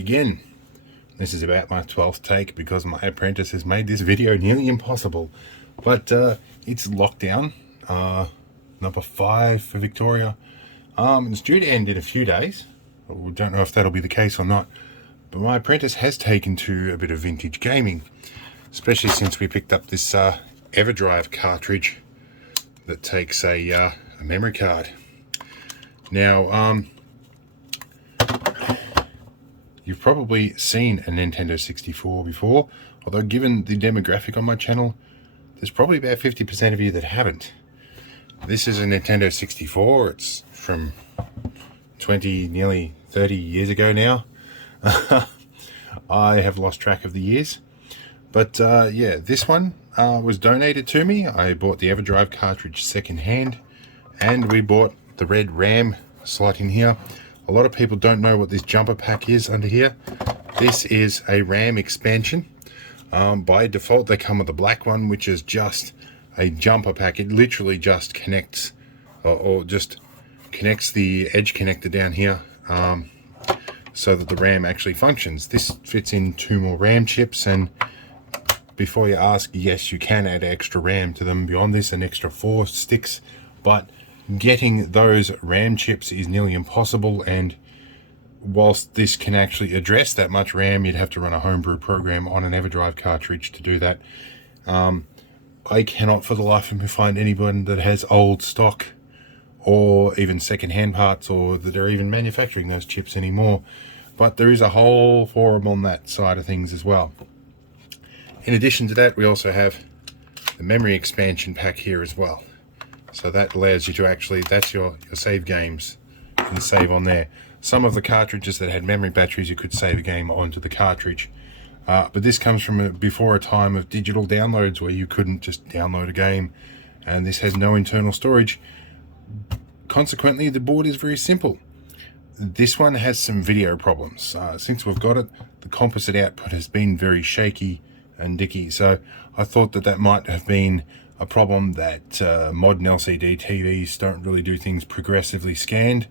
again. This is about my 12th take because my apprentice has made this video nearly impossible. But it's lockdown, number 5 for Victoria. It's due to end in a few days. We don't know if that'll be the case or not. But my apprentice has taken to a bit of vintage gaming, especially since we picked up this EverDrive cartridge that takes a memory card. Now, you've probably seen a Nintendo 64 before, although given the demographic on my channel, there's probably about 50% of you that haven't. This is a Nintendo 64. It's from 20, nearly 30 years ago now. I have lost track of the years. But yeah, this one was donated to me. I bought the EverDrive cartridge secondhand, and we bought the red RAM slot in here. A lot of people don't know what this jumper pack is under here. This is a RAM expansion. By default, they come with a black one, which is just a jumper pack. It literally just connects, or just connects the edge connector down here, so that the RAM actually functions. This fits in 2 more RAM chips, and before you ask, yes, you can add extra RAM to them beyond this, an extra 4 sticks, but getting those RAM chips is nearly impossible, and whilst this can actually address that much RAM, you'd have to run a homebrew program on an EverDrive cartridge to do that. I cannot for the life of me find anyone that has old stock or even second-hand parts, or that are even manufacturing those chips anymore, but there is a whole forum on that side of things as well. In addition to that, we also have the memory expansion pack here as well. So that allows you to actually, that's your save games. You can save on there. Some of the cartridges that had memory batteries, you could save a game onto the cartridge. But this comes from before a time of digital downloads where you couldn't just download a game. And this has no internal storage. Consequently, the board is very simple. This one has some video problems. Since we've got it, the composite output has been very shaky and dicky. So I thought that might have been a problem that modern LCD TVs don't really do things progressively scanned,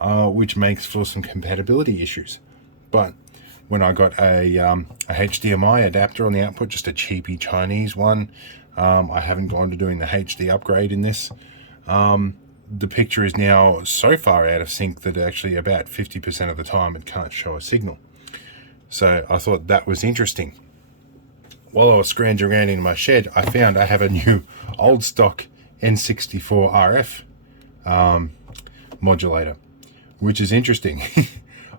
which makes for some compatibility issues. But when I got a HDMI adapter on the output, just a cheapy Chinese one, I haven't gone to doing the HD upgrade in this. The picture is now so far out of sync that actually about 50% of the time it can't show a signal. So I thought that was interesting. While I was scrounging around in my shed, I found I have a new old stock N64 RF modulator, which is interesting.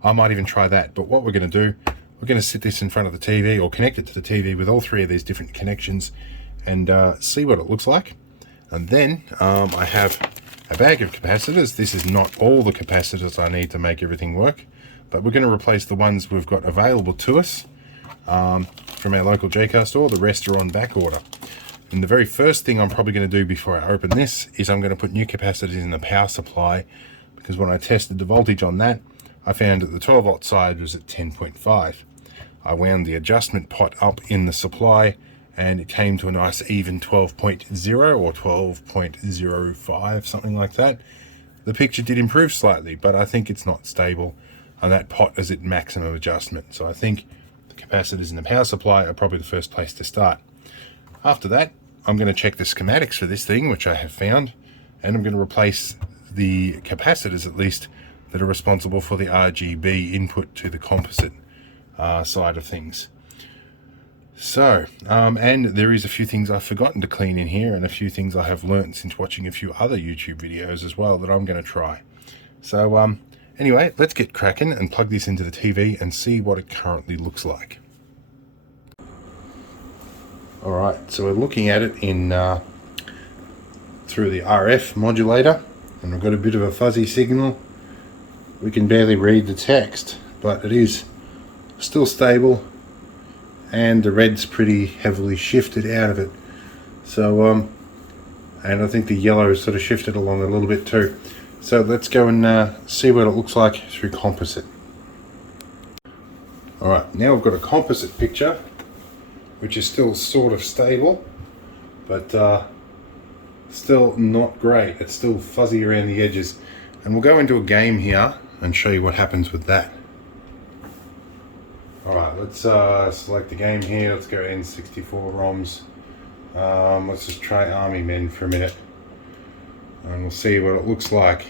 I might even try that. But what we're going to do, we're going to sit this in front of the TV, or connect it to the TV with all 3 of these different connections, and see what it looks like. And then I have a bag of capacitors. This is not all the capacitors I need to make everything work, but we're going to replace the ones we've got available to us from our local Jcar store. The rest are on back order. And the very first thing I'm probably going to do before I open this is I'm going to put new capacitors in the power supply, because when I tested the voltage on that, I found that the 12 volt side was at 10.5. I wound the adjustment pot up in the supply, and it came to a nice even 12.0 or 12.05, something like that. The picture did improve slightly, but I think it's not stable, and that pot is at maximum adjustment. So I think capacitors in the power supply are probably the first place to start. After that, I'm going to check the schematics for this thing, which I have found, and I'm going to replace the capacitors, at least, that are responsible for the RGB input to the composite side of things. So, and there is a few things I've forgotten to clean in here, and a few things I have learnt since watching a few other YouTube videos as well that I'm going to try. So, anyway, let's get cracking and plug this into the TV and see what it currently looks like. Alright, so we're looking at it in through the RF modulator, and we've got a bit of a fuzzy signal. We can barely read the text, but it is still stable, and the red's pretty heavily shifted out of it. So, and I think the yellow is sort of shifted along a little bit too. So let's go and see what it looks like through composite. Alright, now we've got a composite picture, which is still sort of stable, but still not great. It's still fuzzy around the edges. And we'll go into a game here and show you what happens with that. Alright, let's select the game here. Let's go N64 ROMs. Let's just try Army Men for a minute. And we'll see what it looks like.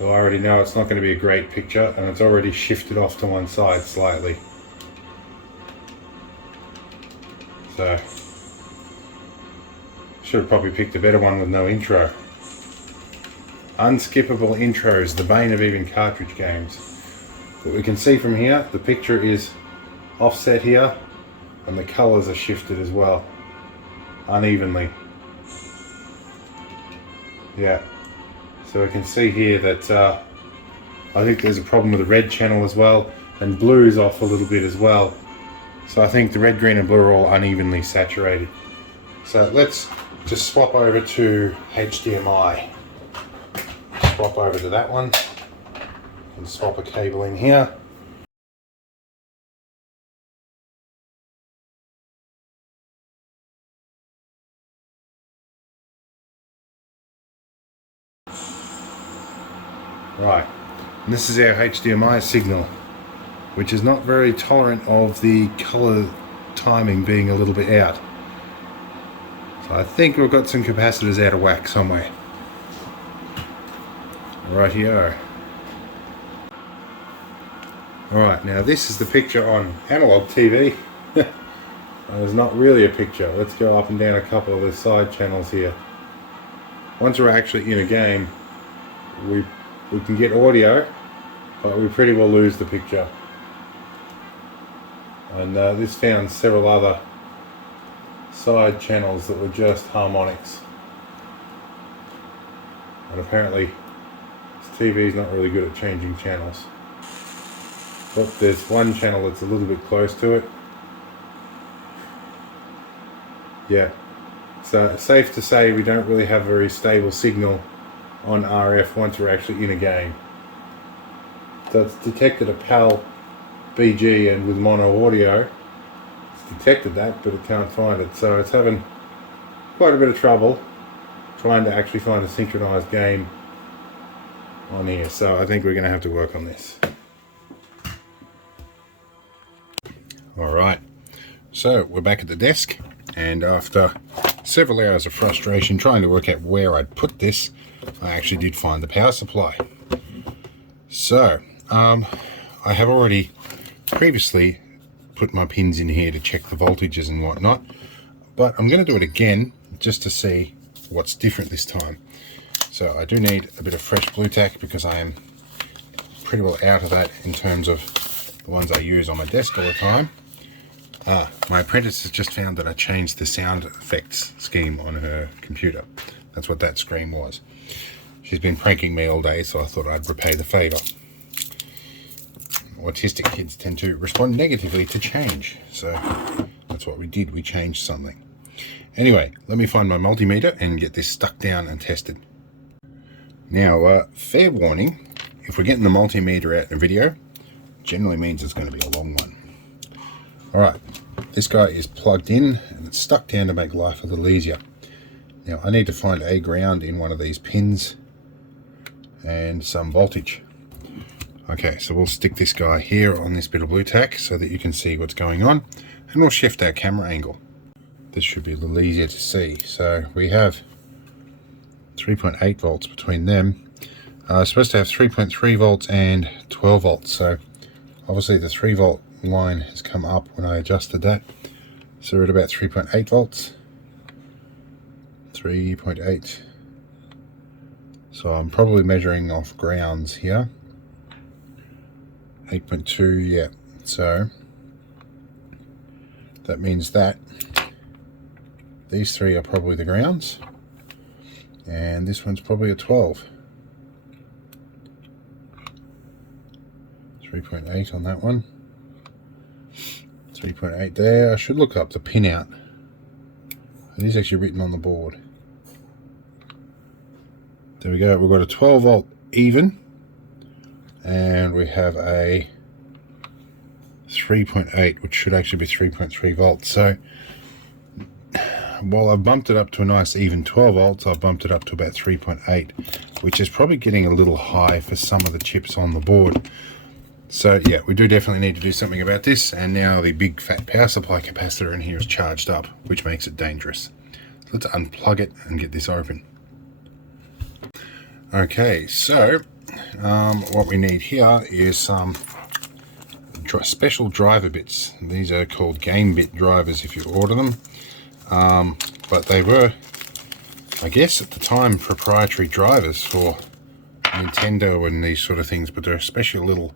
Well, I already know it's not going to be a great picture, and it's already shifted off to one side slightly. So, should have probably picked a better one with no intro. Unskippable intros, the bane of even cartridge games. But we can see from here, the picture is offset here, and the colours are shifted as well, unevenly. Yeah, so we can see here that I think there's a problem with the red channel as well, and blue's off a little bit as well. So I think the red, green and blue are all unevenly saturated. So let's just swap over to HDMI. Swap over to that one and swap a cable in here. Right, and this is our HDMI signal, which is not very tolerant of the color timing being a little bit out. So I think we've got some capacitors out of whack somewhere. Right here. Alright, now this is the picture on analog TV. There's not really a picture. Let's go up and down a couple of the side channels here. Once we're actually in a game, we can get audio, but we pretty well lose the picture. And this found several other side channels that were just harmonics. And apparently this TV is not really good at changing channels. But there's one channel that's a little bit close to it. Yeah, so safe to say we don't really have a very stable signal on RF once we're actually in a game. So it's detected a PAL BG, and with mono audio it's detected that, but it can't find it. So it's having quite a bit of trouble trying to actually find a synchronized game on here. So I think we're going to have to work on this. Alright, so we're back at the desk, and after several hours of frustration trying to work out where I'd put this, I actually did find the power supply. So, I have already previously put my pins in here to check the voltages and whatnot, but I'm going to do it again just to see what's different this time. So I do need a bit of fresh blue tack because I am pretty well out of that in terms of the ones I use on my desk all the time. My apprentice has just found that I changed the sound effects scheme on her computer. That's what that screen was. She's been pranking me all day, so I thought I'd repay the favour. Autistic kids tend to respond negatively to change, so that's what we did. We changed something. Anyway, let me find my multimeter and get this stuck down and tested. Now, fair warning, if we're getting the multimeter out in a video, generally means it's going to be a long one. Alright, this guy is plugged in and it's stuck down to make life a little easier. Now I need to find a ground in one of these pins and some voltage. Okay, so we'll stick this guy here on this bit of blue tack so that you can see what's going on, and we'll shift our camera angle. This should be a little easier to see. So we have 3.8 volts between them. Supposed to have 3.3 volts and 12 volts, so obviously the 3 volt line has come up when I adjusted that. So we're at about 3.8 volts. 3.8. So I'm probably measuring off grounds here. 8.2, yeah. So that means that these three are probably the grounds, and this one's probably a 12. 3.8 on that one. 3.8 there. I should look up the pin out. It is actually written on the board. There we go. We've got a 12 volt even, and we have a 3.8, which should actually be 3.3 volts. So while I've bumped it up to a nice even 12 volts, I've bumped it up to about 3.8, which is probably getting a little high for some of the chips on the board. So yeah, we do definitely need to do something about this, and now the big fat power supply capacitor in here is charged up, which makes it dangerous. So let's unplug it and get this open. Okay, so what we need here is some special driver bits. These are called game bit drivers if you order them, but they were, I guess at the time, proprietary drivers for Nintendo and these sort of things, but they're a special little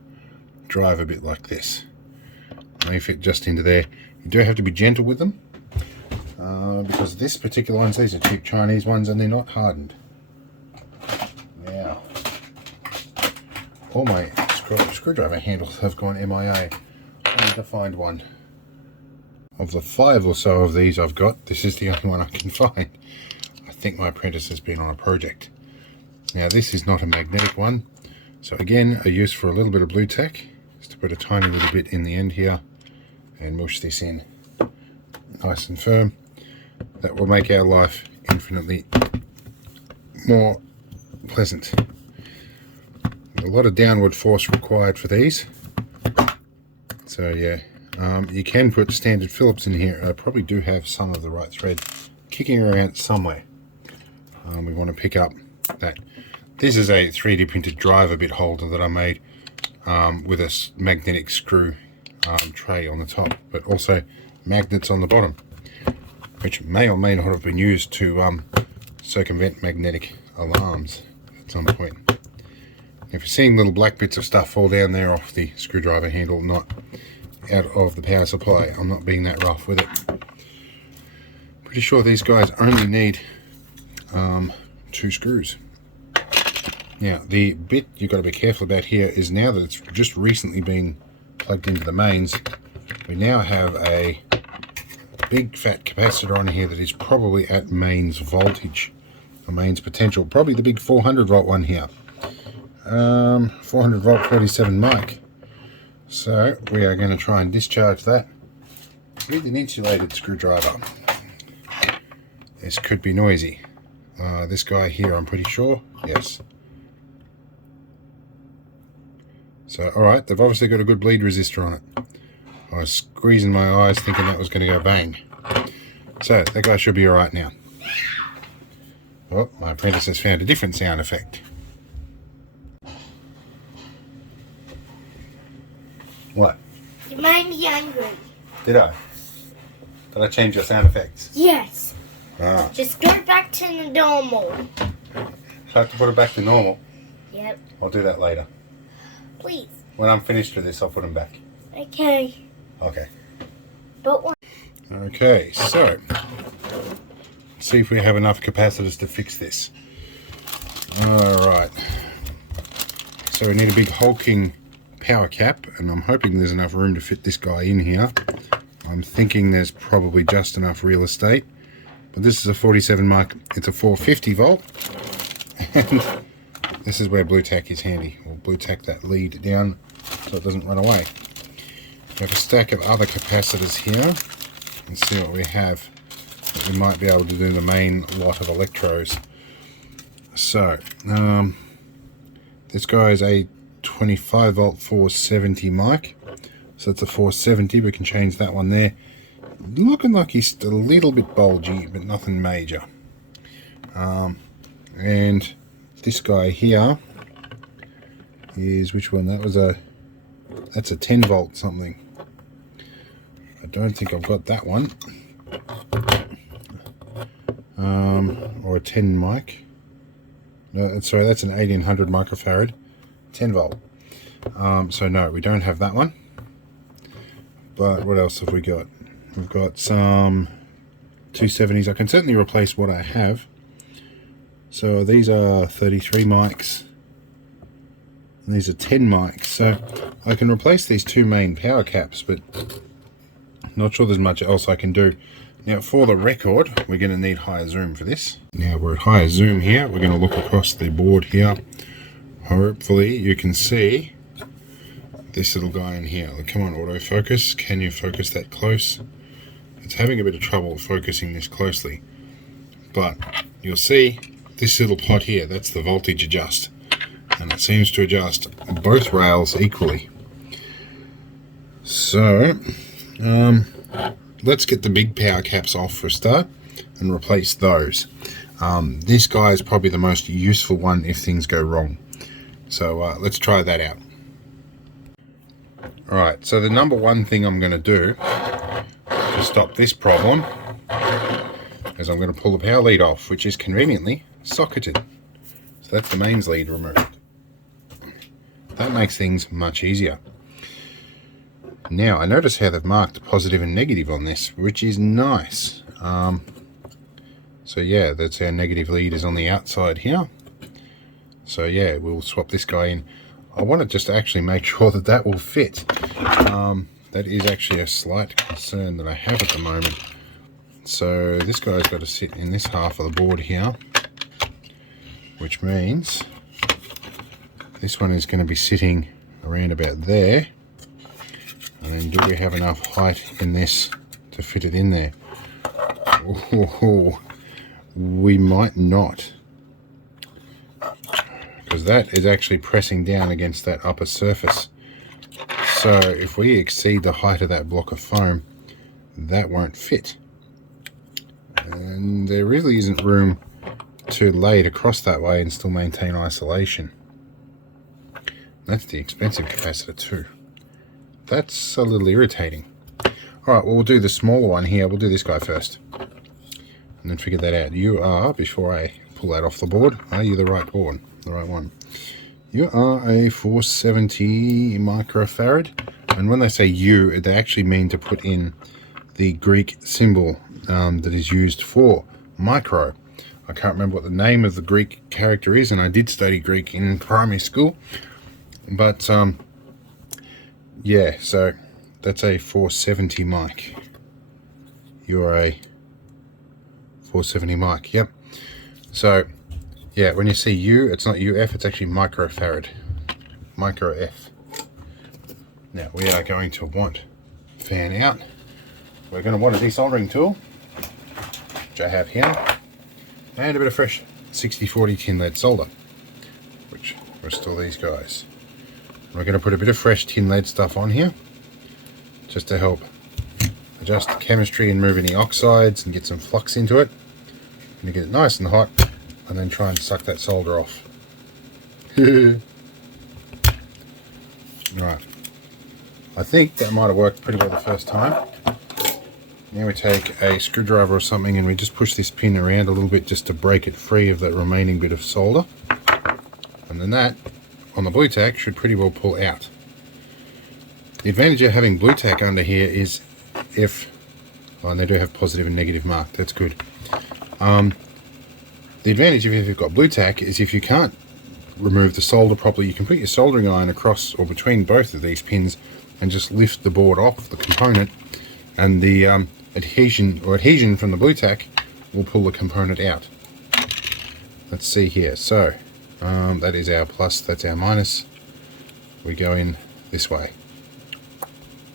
driver bit like this. They fit just into there. You do have to be gentle with them because this particular ones, these are cheap Chinese ones and they're not hardened. Now, all my screwdriver handles have gone MIA. I need to find one. Of the 5 or so of these I've got, this is the only one I can find. I think my apprentice has been on a project. Now this is not a magnetic one, so again a use for a little bit of blue tack is to put a tiny little bit in the end here and mush this in nice and firm. That will make our life infinitely more pleasant. A lot of downward force required for these, so yeah, you can put standard Phillips in here. I probably do have some of the right thread kicking around somewhere. We want to pick up that. This is a 3D printed driver bit holder that I made with a magnetic screw tray on the top, but also magnets on the bottom, which may or may not have been used to circumvent magnetic alarms at some point. If you're seeing little black bits of stuff fall down there off the screwdriver handle, not out of the power supply, I'm not being that rough with it. Pretty sure these guys only need 2 screws. Now the bit you've got to be careful about here is, now that it's just recently been plugged into the mains, we now have a big fat capacitor on here that is probably at mains voltage or mains potential, probably the big 400 volt one here. 400 volt 47 mic. So we are going to try and discharge that with an insulated screwdriver. This could be noisy. This guy here, I'm pretty sure, yes. So alright, they've obviously got a good bleed resistor on it. I was squeezing my eyes thinking that was going to go bang. So that guy should be alright now. Oh, my apprentice has found a different sound effect. What? You made me angry. Did I? Did I change your sound effects? Yes. Ah. Just go back to the normal. So I have to put it back to normal? Yep. I'll do that later. Please. When I'm finished with this, I'll put them back. Okay. Okay. But what? Okay, so let's see if we have enough capacitors to fix this. Alright. So we need a big hulking power cap, and I'm hoping there's enough room to fit this guy in here. I'm thinking there's probably just enough real estate, but this is a 47 mic, it's a 450 volt, and this is where blue tack is handy. We'll blue tack that lead down so it doesn't run away. We have a stack of other capacitors here. Let's see what we have that we might be able to do the main lot of electrodes. So this guy is a 25 volt 470 mic, so it's a 470. We can change that one there. Looking like he's a little bit bulgy, but nothing major. And this guy here is, which one? That's a 10 volt something. I don't think I've got that one. Or a 10 mic. No, sorry, that's an 1800 microfarad. 10 volt. So no, we don't have that one. But what else have we got? We've got some 270s. I can certainly replace what I have. So these are 33 mics. And these are 10 mics. So I can replace these 2 main power caps, but not sure there's much else I can do. Now for the record, we're going to need higher zoom for this. Now we're at higher zoom here. We're going to look across the board here. Hopefully you can see this little guy in here. Come on, autofocus. Can you focus that close? It's having a bit of trouble focusing this closely. But you'll see this little pot here, that's the voltage adjust. And it seems to adjust both rails equally. So let's get the big power caps off for a start and replace those. This guy is probably the most useful one if things go wrong. So let's try that out. Alright, so the number one thing I'm going to do to stop this problem is I'm going to pull the power lead off, which is conveniently socketed. So that's the mains lead removed. That makes things much easier. Now, I notice how they've marked positive and negative on this, which is nice. So yeah, that's our negative lead is on the outside here. So yeah, we'll swap this guy in. I want to just actually make sure that that will fit. That is actually a slight concern that I have at the moment. So this guy's got to sit in this half of the board here, which means this one is going to be sitting around about there. And then do we have enough height in this to fit it in there? Oh, we might not, because that is actually pressing down against that upper surface. So if we exceed the height of that block of foam, that won't fit. And there really isn't room to lay it across that way and still maintain isolation. That's the expensive capacitor too. That's a little irritating. Alright, well, we'll do the smaller one here. We'll do this guy first. And then figure that out. You are, before I pull that off the board, are you the right board? The right one. You are a 470 microfarad. And when they say U, they actually mean to put in the Greek symbol that is used for micro. I can't remember what the name of the Greek character is, and I did study Greek in primary school. But yeah, so that's a 470 mic. You're a 470 mic, yep. So yeah, when you see U, it's not UF, it's actually microfarad. Micro F. Now we are going to want fan out. We're going to want a desoldering tool, which I have here, and a bit of fresh 6040 tin lead solder, which restore these guys. We're going to put a bit of fresh tin lead stuff on here, just to help adjust the chemistry and move any oxides and get some flux into it. And get it nice and hot, and then try and suck that solder off. Alright, I think that might have worked pretty well the first time. Now we take a screwdriver or something and we just push this pin around a little bit just to break it free of that remaining bit of solder. And then that, on the blue tack, should pretty well pull out. The advantage of having blue tack under here is if, oh, and they do have positive and negative mark, that's good. The advantage if you've got blue tack is if you can't remove the solder properly, you can put your soldering iron across or between both of these pins and just lift the board off the component, and the adhesion from the blue tack will pull the component out. Let's see here. So that is our plus, that's our minus. We go in this way,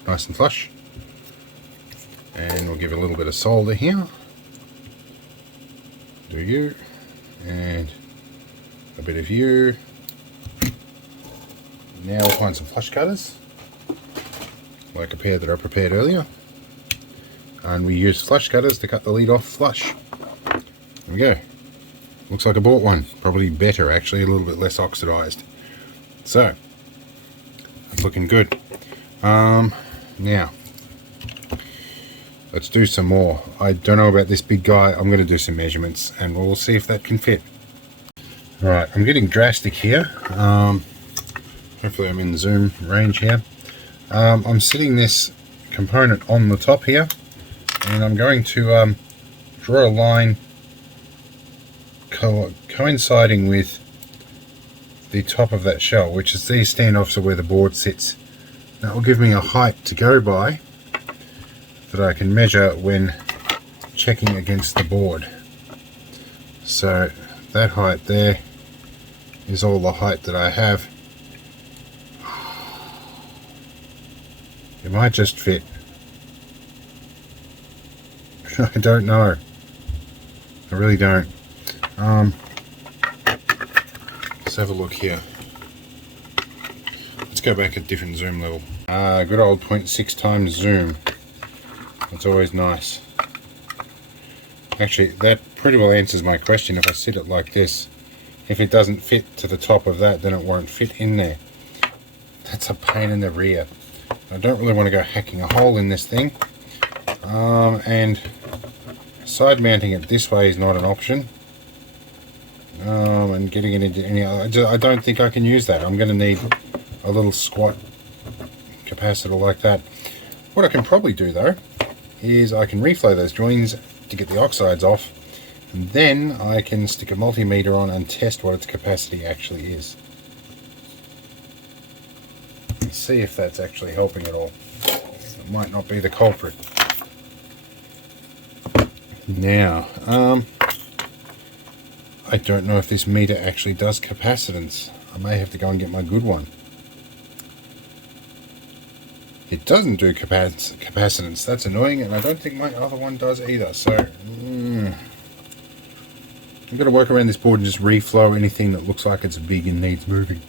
nice and flush, and we'll give it a little bit of solder here. Do you, and a bit of you. Now we'll find some flush cutters, like a pair that I prepared earlier, and we use flush cutters to cut the lead off flush. There we go. Looks like I bought one. Probably better actually, a little bit less oxidized. So that's looking good. Now let's do some more. I don't know about this big guy. I'm going to do some measurements and we'll see if that can fit. Alright, I'm getting drastic here. Hopefully I'm in zoom range here. I'm sitting this component on the top here, and I'm going to draw a line coinciding with the top of that shell, which is these standoffs of where the board sits. That will give me a height to go by that I can measure when checking against the board. So that height there is all the height that I have. It might just fit. I don't know. I really don't. Let's have a look here. Let's go back at different zoom level. Good old 0.6 times zoom. It's always nice. Actually, that pretty well answers my question. If I sit it like this, if it doesn't fit to the top of that, then it won't fit in there. That's a pain in the rear. I don't really want to go hacking a hole in this thing. And side mounting it this way is not an option. And getting it into any other, I don't think I can use that. I'm going to need a little squat capacitor like that. What I can probably do though is I can reflow those joins to get the oxides off, and then I can stick a multimeter on and test what its capacity actually is. Let's see if that's actually helping at all. It might not be the culprit. Now, I don't know if this meter actually does capacitance. I may have to go and get my good one. It doesn't do capacitance. That's annoying, and I don't think my other one does either. So, I've got to work around this board and just reflow anything that looks like it's big and needs moving.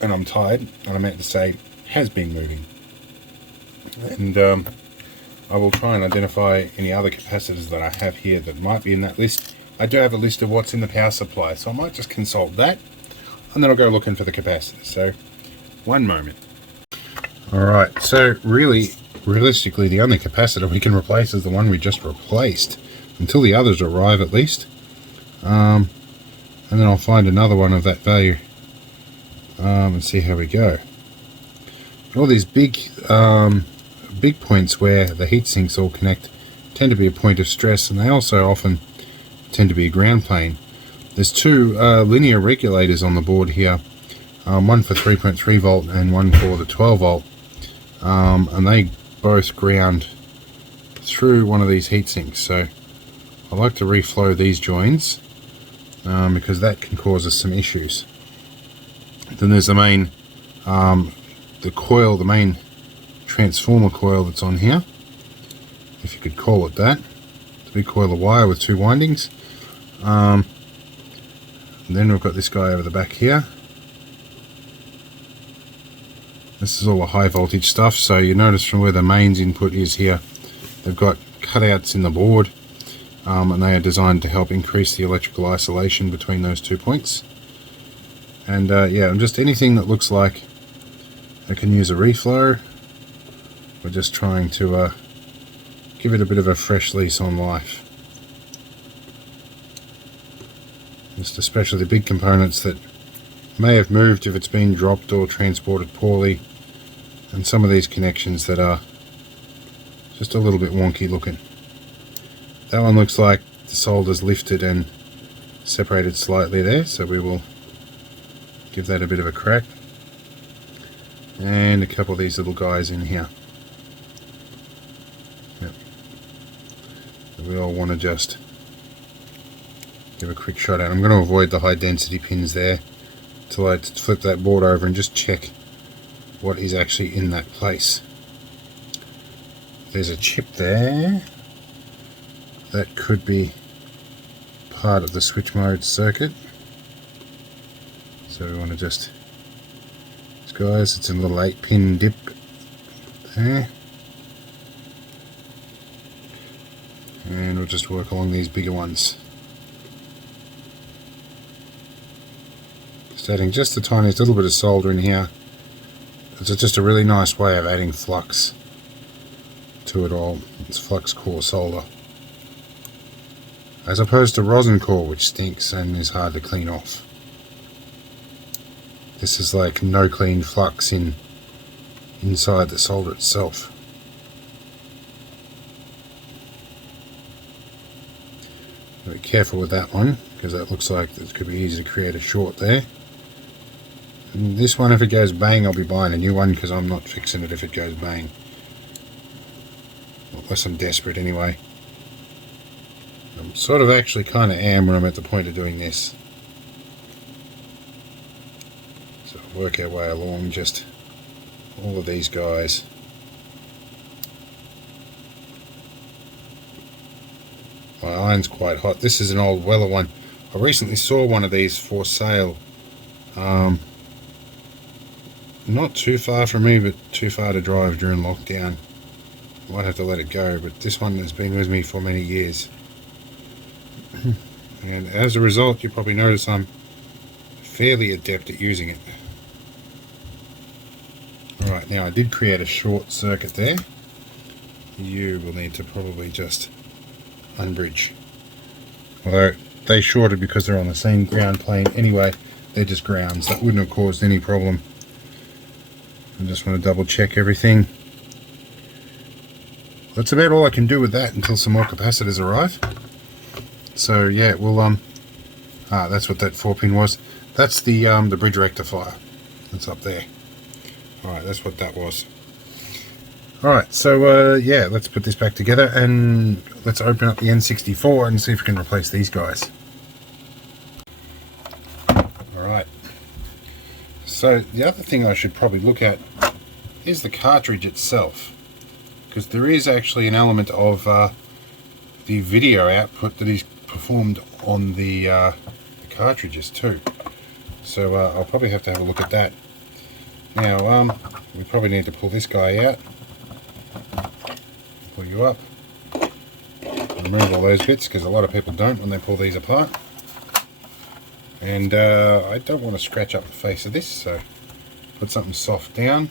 And I'm tired, and I meant to say has been moving. And I will try and identify any other capacitors that I have here that might be in that list. I do have a list of what's in the power supply, so I might just consult that, and then I'll go looking for the capacitors. So, one moment. Alright, so realistically, the only capacitor we can replace is the one we just replaced, until the others arrive at least. And then I'll find another one of that value and see how we go. All these big points where the heat sinks all connect tend to be a point of stress, and they also often tend to be a ground plane. There's two linear regulators on the board here, one for 3.3 volt and one for the 12 volt, and they both ground through one of these heat sinks. So I like to reflow these joins because that can cause us some issues. Then there's the main the main transformer coil that's on here, if you could call it that. It's a big coil of wire with two windings. And then we've got this guy over the back here. This is all the high voltage stuff, so you notice from where the mains input is here, they've got cutouts in the board, and they are designed to help increase the electrical isolation between those 2 points. And yeah, just anything that looks like it can use a reflow, we're just trying to give it a bit of a fresh lease on life. Just especially the big components that may have moved if it's been dropped or transported poorly, and some of these connections that are just a little bit wonky looking. That one looks like the solder's lifted and separated slightly there, so we will give that a bit of a crack. And a couple of these little guys in here. Yep. So we all want to just give a quick shot at. I'm going to avoid the high density pins there till I flip that board over and just check what is actually in that place. There's a chip there that could be part of the switch mode circuit, so we want to just, guys, it's a little 8-pin dip there, and we'll just work along these bigger ones, just adding just the tiniest little bit of solder in here. It's just a really nice way of adding flux to it all. It's flux core solder, as opposed to rosin core, which stinks and is hard to clean off. This is like no clean flux inside the solder itself. Be careful with that one, because that looks like it could be easy to create a short there. And this one, if it goes bang, I'll be buying a new one, because I'm not fixing it if it goes bang. Unless I'm desperate anyway. I'm sort of actually kind of am when I'm at the point of doing this. So work our way along just all of these guys. My iron's quite hot. This is an old Weller one. I recently saw one of these for sale not too far from me, but too far to drive during lockdown. Might have to let it go, but this one has been with me for many years. And as a result, you probably notice I'm fairly adept at using it. Alright, now I did create a short circuit there. You will need to probably just unbridge. Although they shorted because they're on the same ground plane anyway, they're just grounds. That wouldn't have caused any problem. I just want to double check everything. That's about all I can do with that until some more capacitors arrive. So yeah, we'll that's what that 4-pin was. That's the bridge rectifier. That's up there. Alright, that's what that was. Alright, so yeah, let's put this back together and let's open up the N64 and see if we can replace these guys. Alright, so the other thing I should probably look at is the cartridge itself, because there is actually an element of the video output that is performed on the cartridges too. So I'll probably have to have a look at that. Now we probably need to pull this guy out. Pull you up. Remove all those bits, because a lot of people don't when they pull these apart. And I don't want to scratch up the face of this, so put something soft down.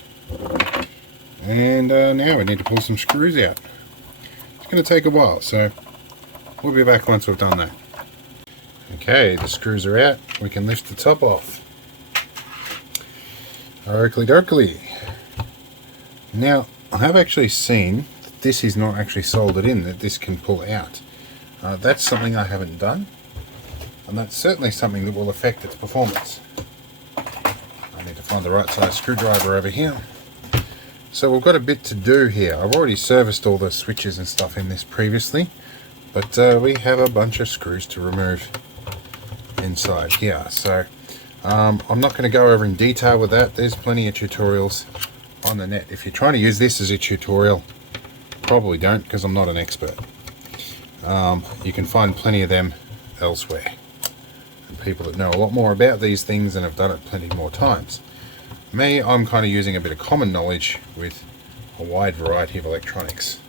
And now we need to pull some screws out. It's going to take a while, so we'll be back once we've done that. Okay, the screws are out. We can lift the top off. Oakley dokley. Now, I have actually seen that this is not actually soldered in, that this can pull out. That's something I haven't done, and that's certainly something that will affect its performance. I need to find the right size screwdriver over here. So we've got a bit to do here. I've already serviced all the switches and stuff in this previously, but we have a bunch of screws to remove inside here. So I'm not going to go over in detail with that. There's plenty of tutorials on the net. If you're trying to use this as a tutorial, probably don't, because I'm not an expert. You can find plenty of them elsewhere, and people that know a lot more about these things and have done it plenty more times. Me, I'm kind of using a bit of common knowledge with a wide variety of electronics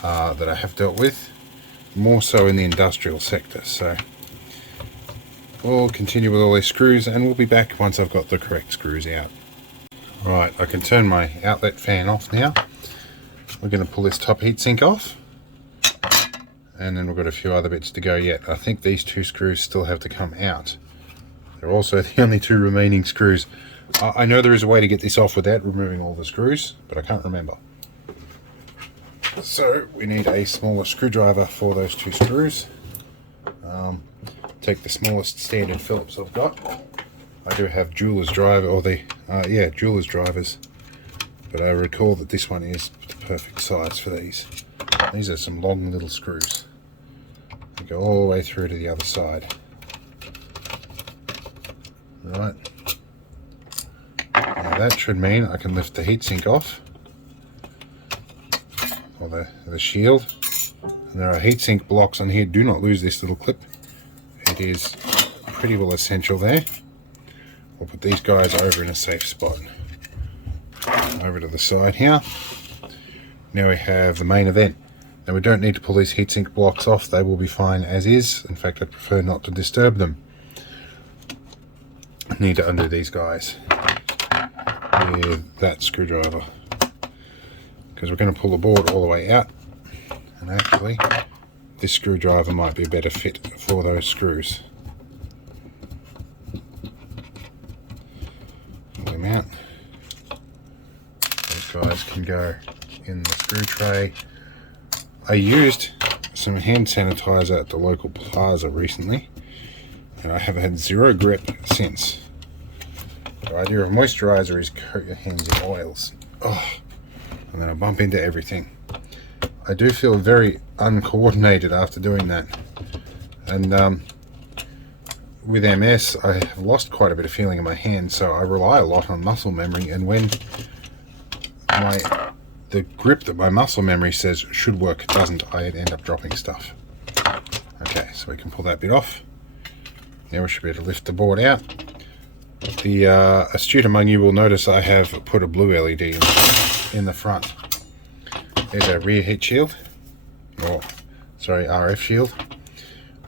that I have dealt with, more so in the industrial sector. So we'll continue with all these screws, and we'll be back once I've got the correct screws out. Right, I can turn my outlet fan off now. We're going to pull this top heatsink off, and then we've got a few other bits to go yet. I think these two screws still have to come out. They're also the only two remaining screws. I know there is a way to get this off without removing all the screws, but I can't remember. So we need a smaller screwdriver for those two screws. Take the smallest standard Phillips I've got. I do have jeweler's driver, or the jeweler's drivers, but I recall that this one is the perfect size for these. These are some long little screws. They go all the way through to the other side. Right. Now that should mean I can lift the heatsink off, or the shield. And there are heatsink blocks on here. Do not lose this little clip. It is pretty well essential there. We'll put these guys over in a safe spot. Over to the side here. Now we have the main event. Now we don't need to pull these heatsink blocks off. They will be fine as is. In fact, I prefer not to disturb them. I need to undo these guys with that screwdriver, because we're going to pull the board all the way out, and actually this screwdriver might be a better fit for those screws. Pull them out. Those guys can go in the screw tray. I used some hand sanitizer at the local plaza recently, and I have had zero grip since. The idea of moisturizer is coat your hands in oils. Oh, and then I bump into everything. I do feel very uncoordinated after doing that. And with MS, I have lost quite a bit of feeling in my hands, so I rely a lot on muscle memory, and when the grip that my muscle memory says should work doesn't, I end up dropping stuff. Okay, so we can pull that bit off. Now we should be able to lift the board out. The astute among you will notice I have put a blue LED in the front. There's our rear heat shield, or sorry, RF shield.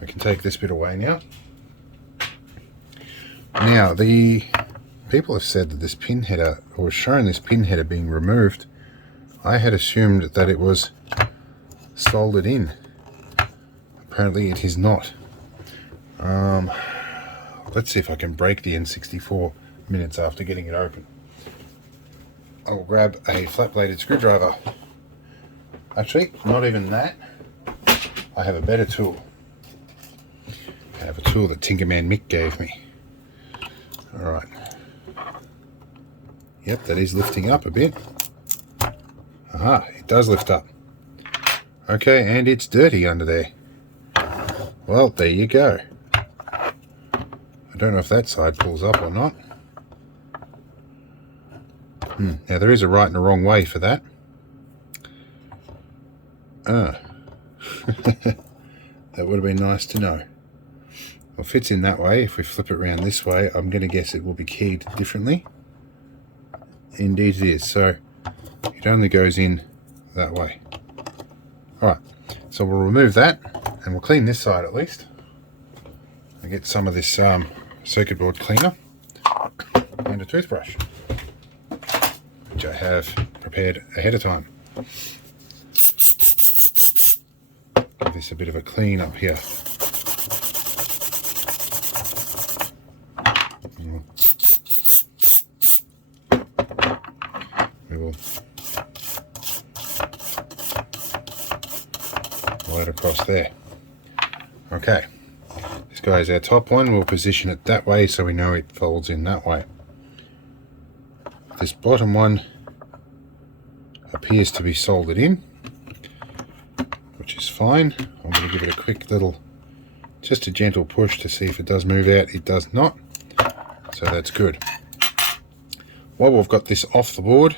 We can take this bit away now. Now, the people have said that this pin header, or was shown this pin header being removed. I had assumed that it was soldered in. Apparently it is not. Let's see if I can break the N64 minutes after getting it open. I'll grab a flat-bladed screwdriver. Actually, not even that. I have a better tool. I have a tool that Tinkerman Mick gave me. Alright. Yep, that is lifting up a bit. Aha, it does lift up. Okay, and it's dirty under there. Well, there you go. I don't know if that side pulls up or not. Now there is a right and a wrong way for that. That would have been nice to know. Well, it fits in that way. If we flip it around this way, I'm going to guess it will be keyed differently. Indeed it is. So it only goes in that way. Alright, so we'll remove that and we'll clean this side at least. I'll get some of this circuit board cleaner and a toothbrush, which I have prepared ahead of time. Give this a bit of a clean up here. We will lay it across there. Okay, this guy is our top one. We'll position it that way so we know it folds in that way. This bottom one appears to be soldered in, which is fine. I'm going to give it a quick little, just a gentle push to see if it does move out. It does not, so that's good. While we've got this off the board,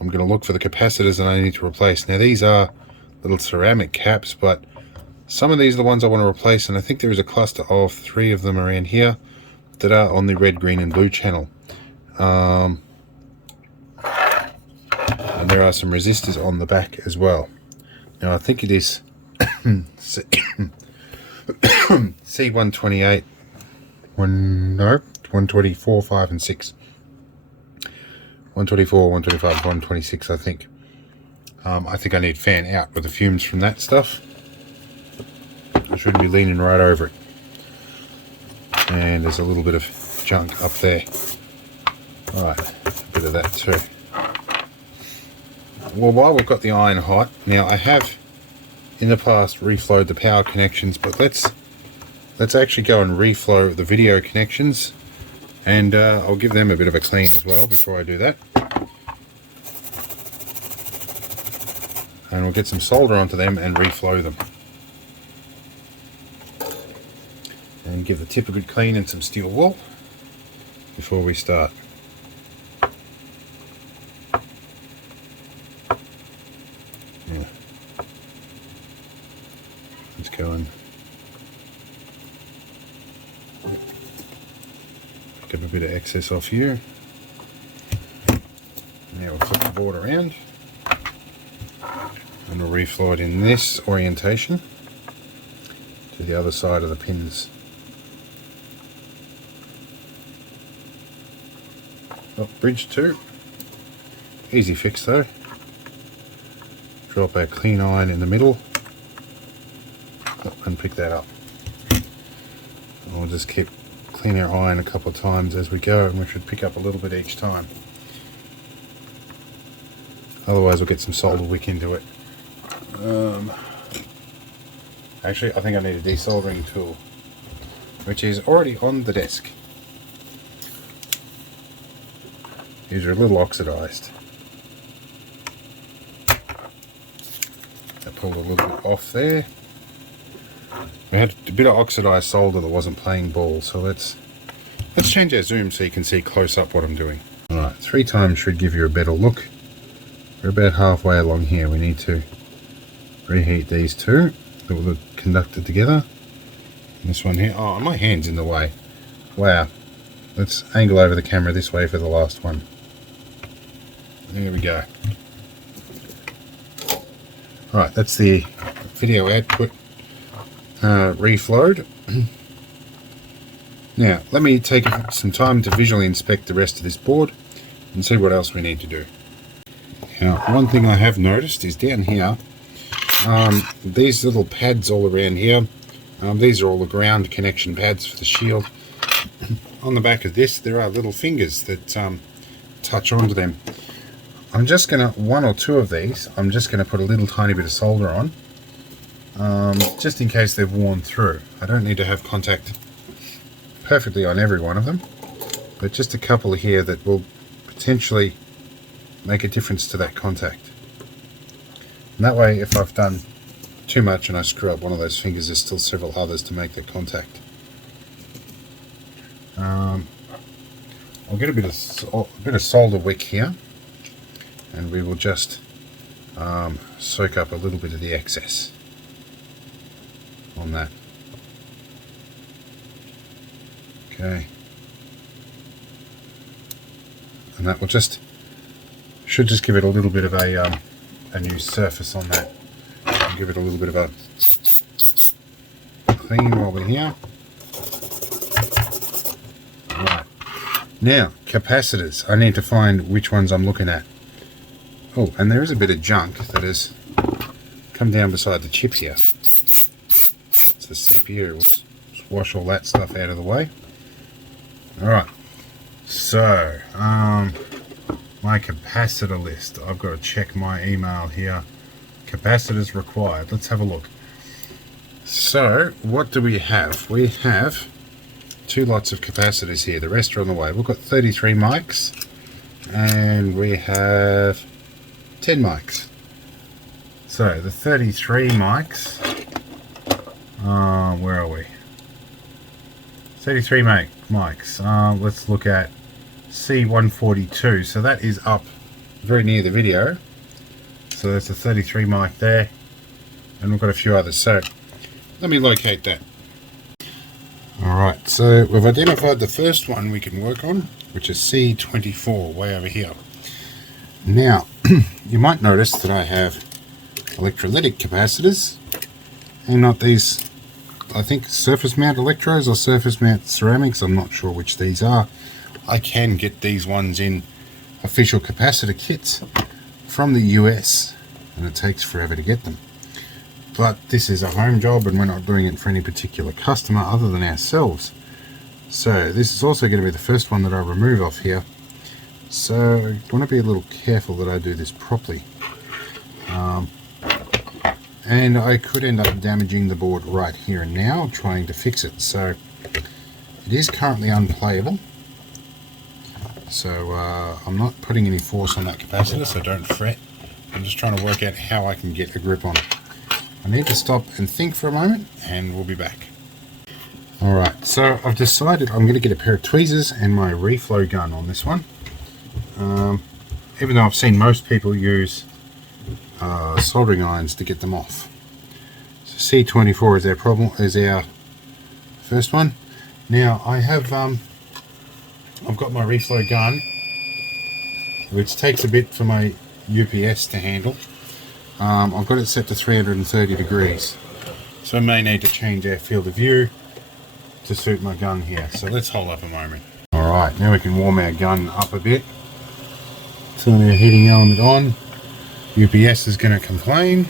I'm going to look for the capacitors that I need to replace. Now these are little ceramic caps, but some of these are the ones I want to replace, and I think there is a cluster of 3 of them around here that are on the red, green and blue channel. And there are some resistors on the back as well. Now I think it is C128, 124, 5 and 6. 124, 125, 126 I think. I think I need fan out with the fumes from that stuff. I shouldn't be leaning right over it. And there's a little bit of junk up there. Alright, a bit of that too. Well, while we've got the iron hot, now I have in the past reflowed the power connections, but let's actually go and reflow the video connections, and I'll give them a bit of a clean as well before I do that. And we'll get some solder onto them and reflow them. And give the tip a good clean and some steel wool before we start. Yeah. Let's go and get a bit of excess off here. Now we'll flip the board around and we'll reflow it in this orientation to the other side of the pins. Oh, bridge 2. Easy fix though. Drop our clean iron in the middle and pick that up. And we'll just keep clean our iron a couple of times as we go, and we should pick up a little bit each time. Otherwise we'll get some solder wick into it. Actually, I think I need a desoldering tool, which is already on the desk. These are a little oxidized. I pulled a little bit off there. We had a bit of oxidized solder that wasn't playing ball, so let's change our zoom so you can see close up what I'm doing. Alright, 3 times should give you a better look. We're about halfway along here. We need to reheat these 2 that were conducted together. And this one here, oh, my hand's in the way. Wow. let's angle over the camera this way for the last one. There we go. Right, that's the video output reflowed. Now, let me take some time to visually inspect the rest of this board and see what else we need to do. Now, one thing I have noticed is down here, these little pads all around here, these are all the ground connection pads for the shield. On the back of this, there are little fingers that touch onto them. I'm just going to, one or two of these, I'm just going to put a little tiny bit of solder on, just in case they've worn through. I don't need to have contact perfectly on every one of them, but just a couple here that will potentially make a difference to that contact. And that way, if I've done too much and I screw up one of those fingers, there's still several others to make that contact. I'll get a bit of solder wick here, and we will just soak up a little bit of the excess on that. Okay, and that will should just give it a little bit of a new surface on that. I'll give it a little bit of a clean while we're here. Right. Now, capacitors. I need to find which ones I'm looking at. Oh, and there is a bit of junk that has come down beside the chip here. It's the CPU. We'll just wash all that stuff out of the way. Alright, so my capacitor list. I've got to check my email here. Capacitors required. Let's have a look. So, what do we have? We have 2 lots of capacitors here. The rest are on the way. We've got 33 mics, and we have 10 mics. So, the 33 mics, where are we? 33 mics. Let's look at C142. So that is up very near the video. So that's a 33 mic there, and we've got a few others. So let me locate that. Alright, so we've identified the first one we can work on, which is C24, way over here. Now, you might notice that I have electrolytic capacitors, and not these, I think, surface mount electrodes or surface mount ceramics. I'm not sure which these are. I can get these ones in official capacitor kits from the US, and it takes forever to get them. But this is a home job, and we're not doing it for any particular customer other than ourselves. So this is also going to be the first one that I remove off here. So I want to be a little careful that I do this properly. And I could end up damaging the board right here and now trying to fix it. So it is currently unplayable. So I'm not putting any force on that capacitor, so don't fret. I'm just trying to work out how I can get a grip on it. I need to stop and think for a moment, and we'll be back. Alright, so I've decided I'm going to get a pair of tweezers and my reflow gun on this one. Even though I've seen most people use soldering irons to get them off. So C24 is our first one. Now I have I've got my reflow gun, which takes a bit for my UPS to handle. I've got it set to 330 degrees, so I may need to change our field of view to suit my gun here. So let's hold up a moment. Alright, now we can warm our gun up a bit. Turn our heating element on. UPS is going to complain.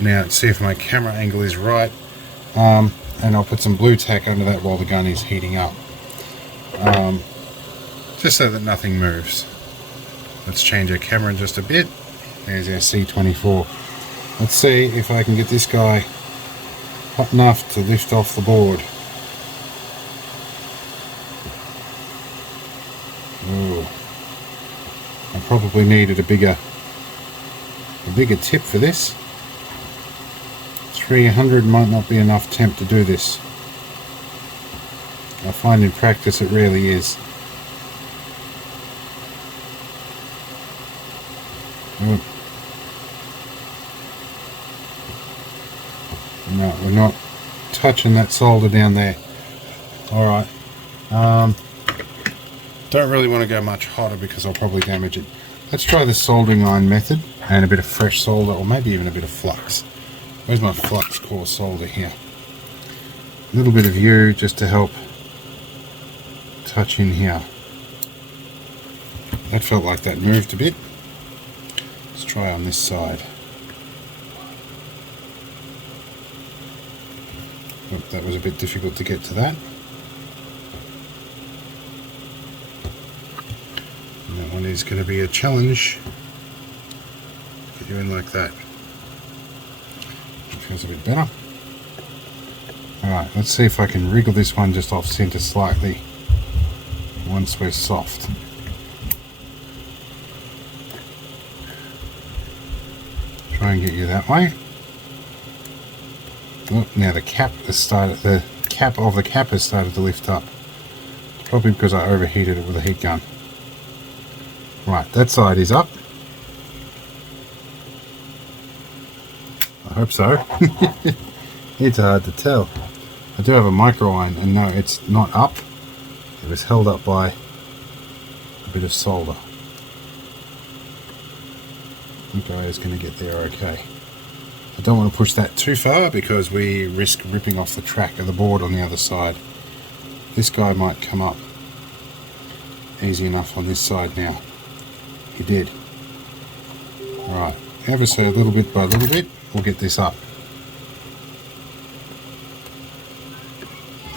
Now let's see if my camera angle is right, and I'll put some blue tack under that while the gun is heating up, just so that nothing moves. Let's change our camera just a bit. There's our C24. Let's see if I can get this guy hot enough to lift off the board. Ooh. I probably needed a bigger tip for this. 300 might not be enough temp to do this. I find in practice it really is. No, we're not touching that solder down there. Alright. Don't really want to go much hotter because I'll probably damage it. Let's try the soldering iron method and a bit of fresh solder, or maybe even a bit of flux. Where's my flux core solder here? A little bit of U just to help touch in here. That felt like that moved a bit. Let's try on this side. Oh, that was a bit difficult to get to that. And that one is going to be a challenge. Get you in like that. It feels a bit better. Alright, let's see if I can wriggle this one just off center slightly once we're soft. Try and get you that way. Oh, now the cap has started. The cap of the cap has started to lift up. Probably because I overheated it with a heat gun. Right, that side is up. I hope so. It's hard to tell. I do have a micro iron, and no, it's not up. It was held up by a bit of solder. I think I is going to get there okay. I don't want to push that too far because we risk ripping off the track of the board on the other side. This guy might come up easy enough on this side now. He did. Right, ever so little bit by little bit, we'll get this up.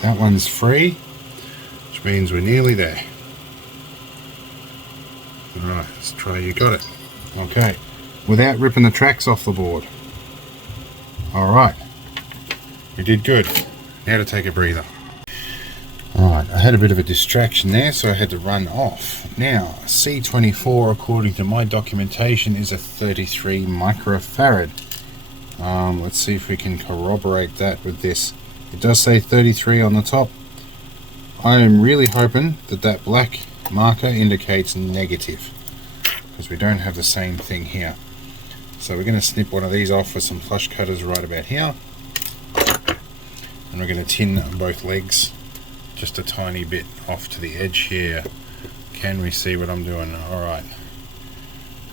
That one's free, which means we're nearly there. Alright, let's try, you got it. Okay, without ripping the tracks off the board. Alright, we did good. Now to take a breather. Alright, I had a bit of a distraction there, so I had to run off. Now, C24, according to my documentation, is a 33 microfarad. Let's see if we can corroborate that with this. It does say 33 on the top. I am really hoping that that black marker indicates negative, because we don't have the same thing here. So we're going to snip one of these off with some flush cutters right about here. And we're going to tin both legs just a tiny bit off to the edge here. Can we see what I'm doing? Alright.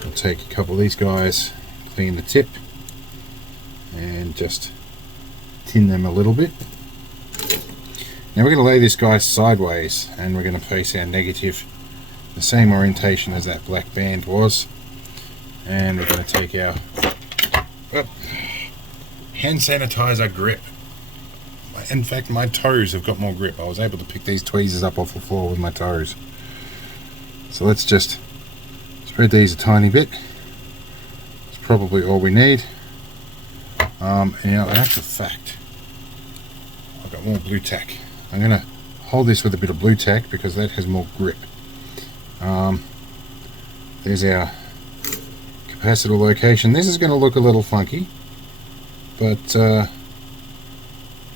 I'll take a couple of these guys, clean the tip, and just tin them a little bit. Now we're going to lay this guy sideways, and we're going to face our negative the same orientation as that black band was. And we're going to take our hand sanitizer grip. In fact, my toes have got more grip. I was able to pick these tweezers up off the floor with my toes. So let's just spread these a tiny bit. It's probably all we need. Now, in actual fact, I've got more blue tack. I'm going to hold this with a bit of blue tack because that has more grip. There's our capacitor location. This is going to look a little funky, but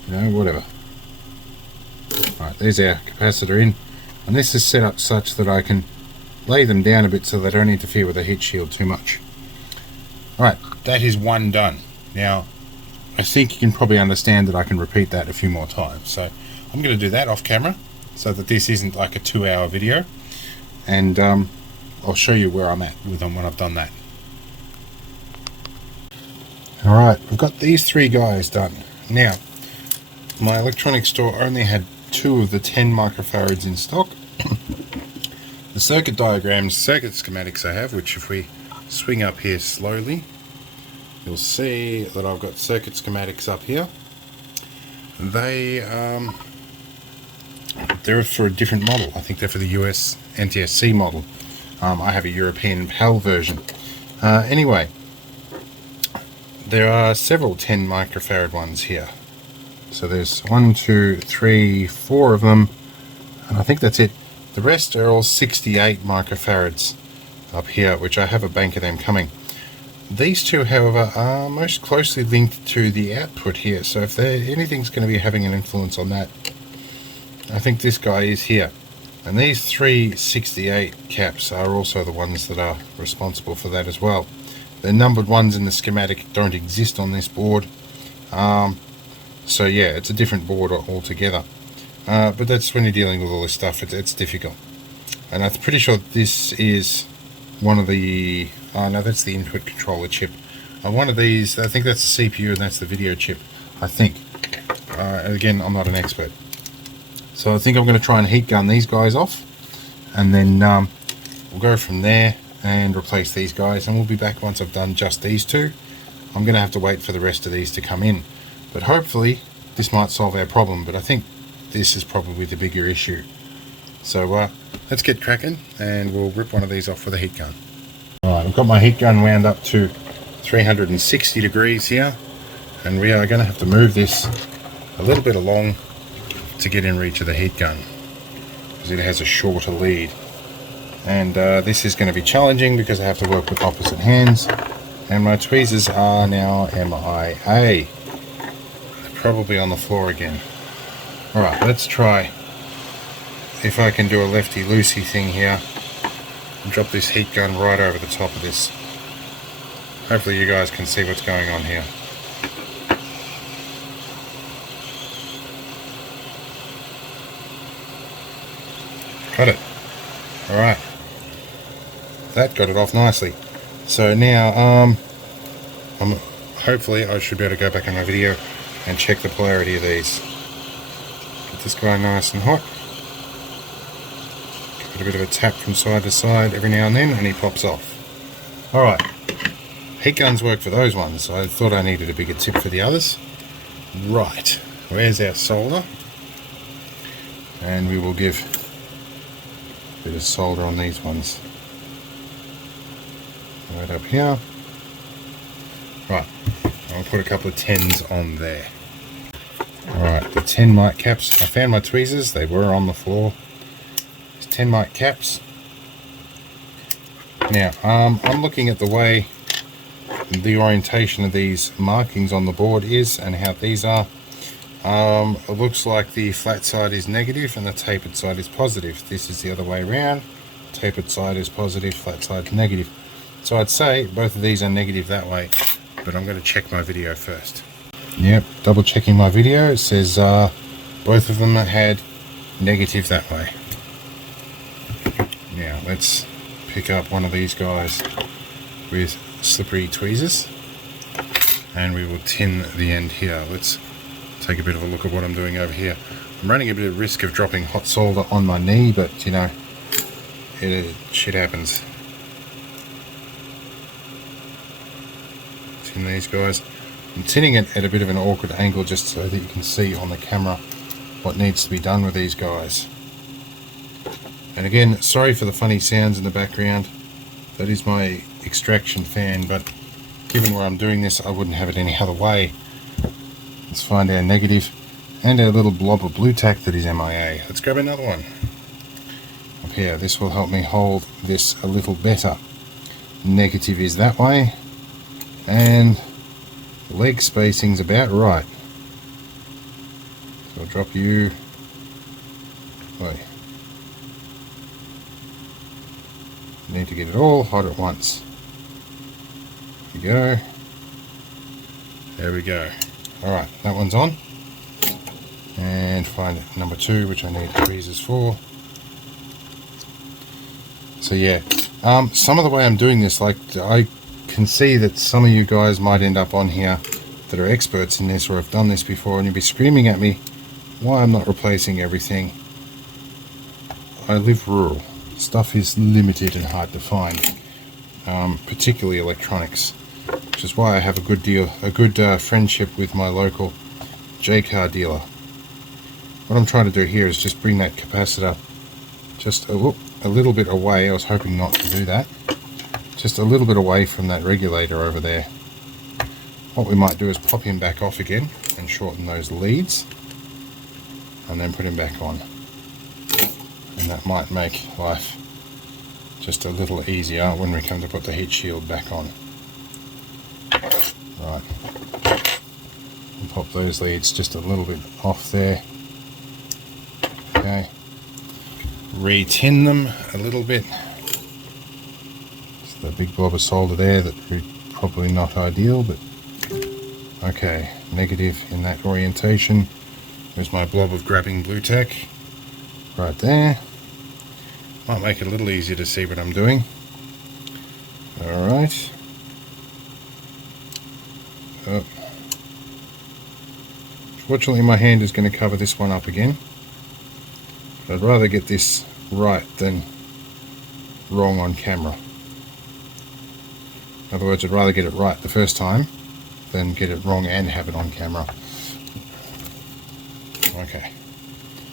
you know, whatever. Right, there's our capacitor in, and this is set up such that I can lay them down a bit so they don't interfere with the heat shield too much. Alright, that is one done. Now, I think you can probably understand that I can repeat that a few more times, so I'm going to do that off camera so that this isn't like a 2-hour video, and I'll show you where I'm at with them when I've done that. Alright, we've got these 3 guys done. Now, my electronics store only had 2 of the 10 microfarads in stock. The circuit diagrams, circuit schematics I have, which if we swing up here slowly, you'll see that I've got circuit schematics up here. They're for a different model. I think they're for the US NTSC model. I have a European PAL version. Anyway, there are several 10 microfarad ones here. So there's 1, 2, 3, 4 of them, and I think that's it. The rest are all 68 microfarads up here, which I have a bank of them coming. These two, however, are most closely linked to the output here, so if anything's going to be having an influence on that, I think this guy is here. And these 3 68 caps are also the ones that are responsible for that as well. The numbered ones in the schematic don't exist on this board. So yeah, it's a different board altogether. But that's when you're dealing with all this stuff, it's difficult. And I'm pretty sure this is one of the, oh no, that's the input controller chip. One of these, I think that's the CPU and that's the video chip, I think. Again, I'm not an expert. So I think I'm going to try and heat gun these guys off, and then we'll go from there and replace these guys, and we'll be back once I've done just these two. I'm going to have to wait for the rest of these to come in, but hopefully this might solve our problem, but I think this is probably the bigger issue. So let's get cracking and we'll rip one of these off with a heat gun. Alright, I've got my heat gun wound up to 360 degrees here, and we are going to have to move this a little bit along to get in reach of the heat gun, because it has a shorter lead. And this is going to be challenging because I have to work with opposite hands, and my tweezers are now MIA. They're probably on the floor again. Alright, let's try if I can do a lefty loosey thing here and drop this heat gun right over the top of this. Hopefully you guys can see what's going on here. Got it. Alright. That got it off nicely. So now, hopefully I should be able to go back on my video and check the polarity of these. Get this guy nice and hot. Give it a bit of a tap from side to side every now and then, and he pops off. Alright. Heat guns work for those ones. I thought I needed a bigger tip for the others. Right. Where's our solder? And we will give bit of solder on these ones right up here. Right, I'll put a couple of 10s on there. Alright, the 10 mic caps. I found my tweezers, they were on the floor. There's 10 mic caps. Now, I'm looking at the way the orientation of these markings on the board is and how these are. It looks like the flat side is negative and the tapered side is positive. This is the other way around. Tapered side is positive, flat side negative. So I'd say both of these are negative that way, but I'm going to check my video first. Yep, double checking my video. It says both of them had negative that way. Now let's pick up one of these guys with slippery tweezers and we will tin the end here. Let's take a bit of a look at what I'm doing over here. I'm running a bit of risk of dropping hot solder on my knee, but you know, shit happens. Tin these guys. I'm tinning it at a bit of an awkward angle just so that you can see on the camera what needs to be done with these guys. And again, sorry for the funny sounds in the background. That is my extraction fan, but given where I'm doing this, I wouldn't have it any other way. Let's find our negative and our little blob of blue tack that is MIA. Let's grab another one. Up here, this will help me hold this a little better. Negative is that way, and the leg spacing's about right. So I'll drop you. Wait. Need to get it all hot at once. There we go. There we go. Alright, that one's on. And find number 2, which I need tweezers for. So yeah, some of the way I'm doing this, like I can see that some of you guys might end up on here that are experts in this or have done this before, and you'll be screaming at me why I'm not replacing everything. I live rural. Stuff is limited and hard to find, particularly electronics, which is why I have a good friendship with my local J-car dealer. What I'm trying to do here is just bring that capacitor just a little bit away. I was hoping not to do that. Just a little bit away from that regulator over there. What we might do is pop him back off again and shorten those leads, and then put him back on. And that might make life just a little easier when we come to put the heat shield back on. Right, and pop those leads just a little bit off there. Okay, re-tin them a little bit. Just the big blob of solder there, that probably not ideal, but okay. Negative in that orientation. There's my blob of grabbing blue tack right there. Might make it a little easier to see what I'm doing. Alright. Oh. Fortunately my hand is going to cover this one up again. I'd rather get this right than wrong on camera. In other words, I'd rather get it right the first time than get it wrong and have it on camera. Okay,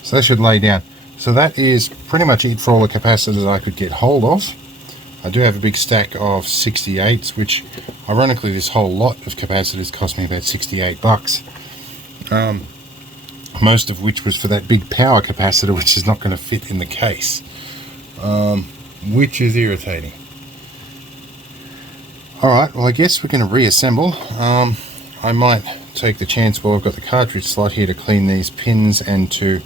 so that should lay down. So that is pretty much it for all the capacitors I could get hold of. I do have a big stack of 68s, which ironically this whole lot of capacitors cost me about 68 bucks. Most of which was for that big power capacitor, which is not going to fit in the case, which is irritating. Alright, well I guess we're going to reassemble. I might take the chance while I've got the cartridge slot here to clean these pins and to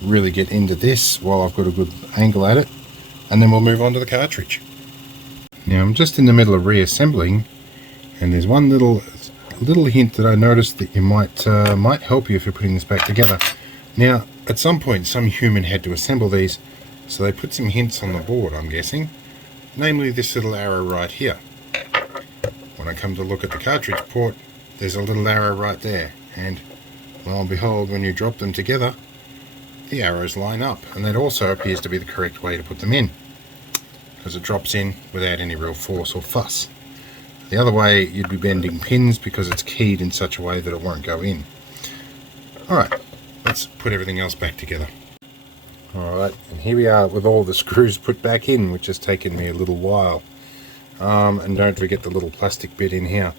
really get into this while I've got a good angle at it, and then we'll move on to the cartridge. Now I'm just in the middle of reassembling, and there's one little hint that I noticed that you might help you if you're putting this back together. Now at some point some human had to assemble these, so they put some hints on the board, I'm guessing, namely this little arrow right here. When I come to look at the cartridge port, there's a little arrow right there, and lo and behold, when you drop them together the arrows line up, and that also appears to be the correct way to put them in, because it drops in without any real force or fuss. The other way you'd be bending pins because it's keyed in such a way that it won't go in. Alright, let's put everything else back together. Alright, and here we are with all the screws put back in, which has taken me a little while. And don't forget the little plastic bit in here.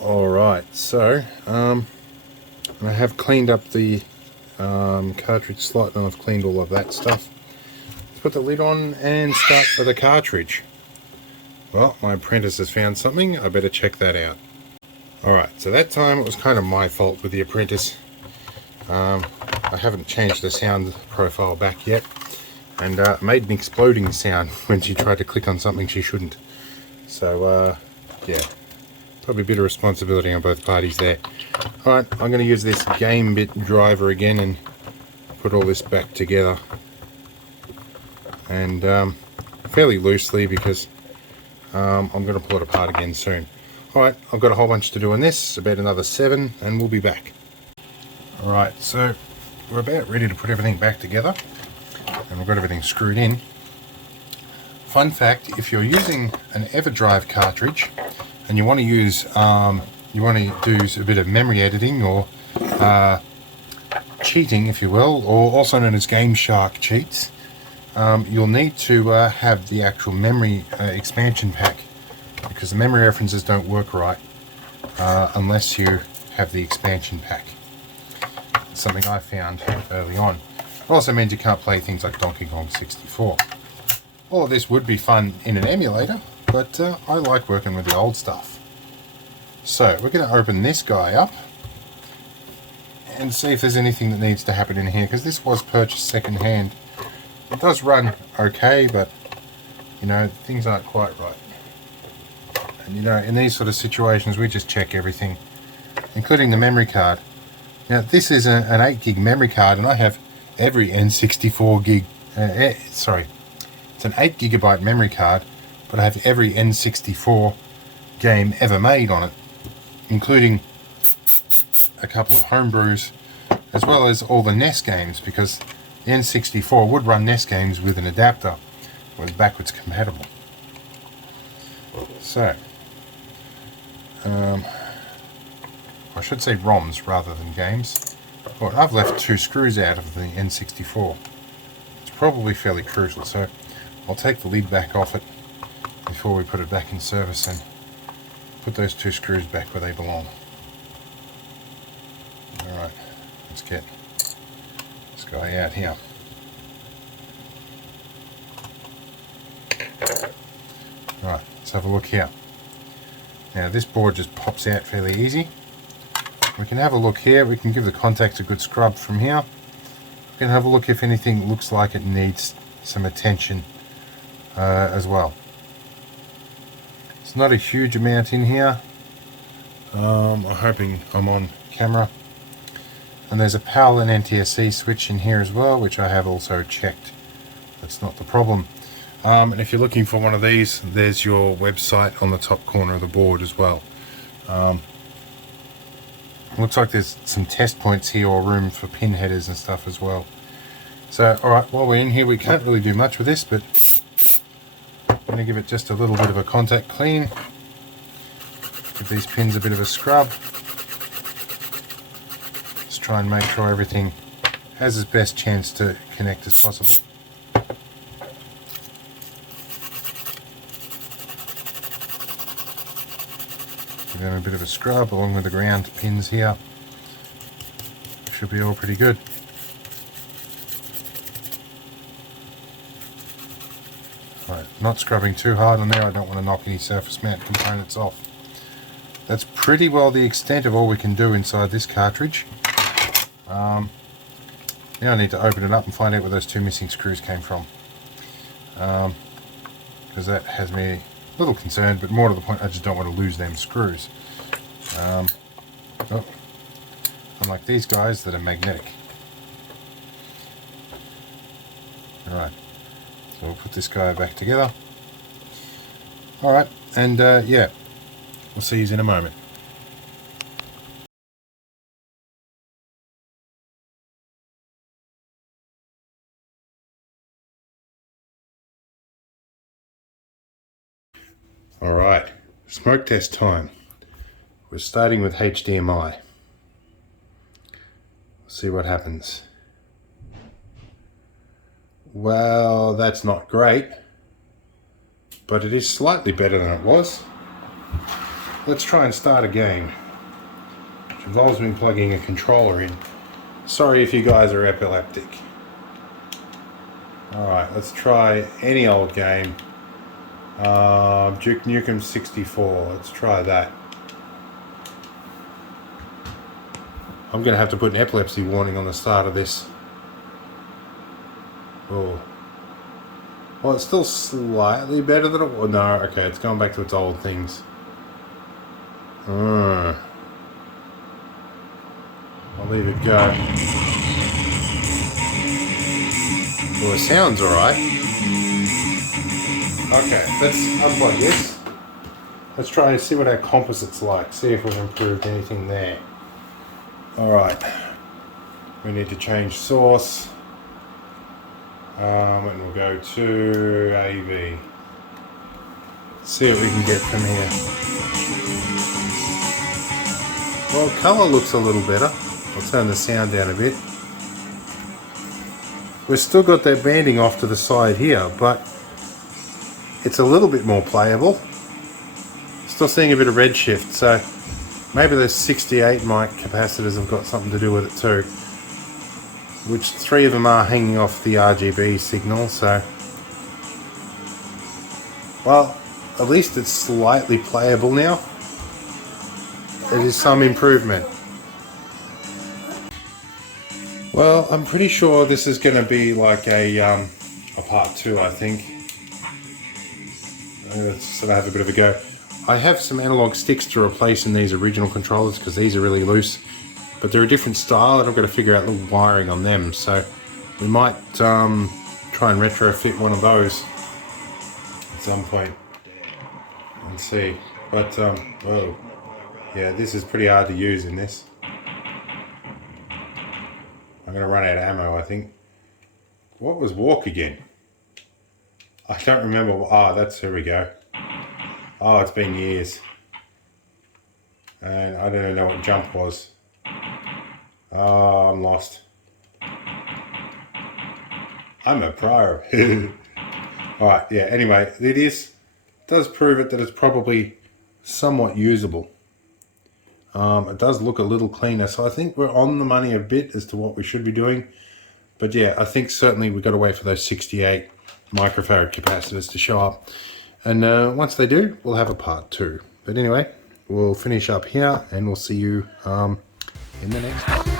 Alright, so I have cleaned up the cartridge slot, and I've cleaned all of that stuff. Let's put the lid on and start with the cartridge. Well, my apprentice has found something, I better check that out. Alright, so that time it was kind of my fault with the apprentice. I haven't changed the sound profile back yet, and made an exploding sound when she tried to click on something she shouldn't. So yeah, probably a bit of responsibility on both parties there. Alright, I'm going to use this game bit driver again and put all this back together, and fairly loosely, because I'm going to pull it apart again soon. Alright, I've got a whole bunch to do on this, about another 7, and we'll be back. Alright, so we're about ready to put everything back together, and we've got everything screwed in. Fun fact, if you're using an EverDrive cartridge and you want to use do a bit of memory editing or cheating, if you will, or also known as Game Shark cheats, you'll need to have the actual memory expansion pack, because the memory references don't work right unless you have the expansion pack. It's something I found early on. It also means you can't play things like Donkey Kong 64. All of this would be fun in an emulator, but I like working with the old stuff. So we're going to open this guy up and see if there's anything that needs to happen in here, because this was purchased second-hand. It does run okay, but you know, things aren't quite right. And you know, in these sort of situations we just check everything, including the memory card. Now this is an 8 gig memory card, and I have every N64 gig, it's an 8 gigabyte memory card, but I have every N64 game ever made on it, including a couple of homebrews, as well as all the NES games, because the N64 would run NES games with an adapter. It was backwards compatible. So, I should say ROMs rather than games. Well, I've left 2 screws out of the N64. It's probably fairly crucial, so I'll take the lid back off it before we put it back in service and put those 2 screws back where they belong. Alright, let's get this guy out here. Alright, let's have a look here. Now this board just pops out fairly easy. We can have a look here, we can give the contacts a good scrub from here. We can have a look if anything looks like it needs some attention as well. It's not a huge amount in here. I'm hoping I'm on camera. And there's a PAL and NTSC switch in here as well, which I have also checked That's not the problem. And if you're looking for one of these, there's your website on the top corner of the board as well. Looks like there's some test points here, or room for pin headers and stuff as well. So, alright, while we're in here, we can't really do much with this, but I'm going to give it just a little bit of a contact clean. Give these pins a bit of a scrub. Just try and make sure everything has its best chance to connect as possible. Give them a bit of a scrub along with the ground pins here. Should be all pretty good. Right, not scrubbing too hard on there. I don't want to knock any surface mount components off. That's pretty well the extent of all we can do inside this cartridge. Now I need to open it up and find out where those two missing screws came from. Because that has me a little concerned, but more to the point, I just don't want to lose them screws. Unlike these guys that are magnetic. Alright, so we'll put this guy back together. Alright, and yeah, we'll see you in a moment. Alright, smoke test time. We're starting with HDMI. See what happens. Well, that's not great, but it is slightly better than it was. Let's try and start a game, which involves me plugging a controller in. Sorry if you guys are epileptic. Alright, let's try any old game. Duke Nukem 64, let's try that. I'm going to have to put an epilepsy warning on the start of this. Oh. Well, it's still slightly better than it was. No, okay, it's going back to its old things. I'll leave it go. Well, it sounds alright. Okay, let's unplug this. Let's try and see what our composite's like. See if we've improved anything there. Alright, we need to change source, and we'll go to AV. See what we can get from here. Well, colour looks a little better. I'll turn the sound down a bit. We've still got that banding off to the side here, but it's a little bit more playable. Still seeing a bit of redshift, so maybe those 68 mic capacitors have got something to do with it too. Which 3 of them are hanging off the RGB signal, so... Well, at least it's slightly playable now. It is some improvement. Well, I'm pretty sure this is going to be like a part 2, I think. Let's sort of have a bit of a go. I have some analog sticks to replace in these original controllers because these are really loose, but they're a different style and I've got to figure out the wiring on them, so we might try and retrofit one of those at some point and see. But whoa, yeah, this is pretty hard to use in this. I'm going to run out of ammo, I think. What was walk again? I don't remember. Ah, here we go. Oh, it's been years. And I don't even know what jump was. Oh, I'm lost. I'm a pro. Alright, yeah, anyway, it does prove it that it's probably somewhat usable. It does look a little cleaner, so I think we're on the money a bit as to what we should be doing. But yeah, I think certainly we've got to wait for those 68 microfarad capacitors to show up. And once they do, we'll have a part 2. But anyway, we'll finish up here and we'll see you in the next one.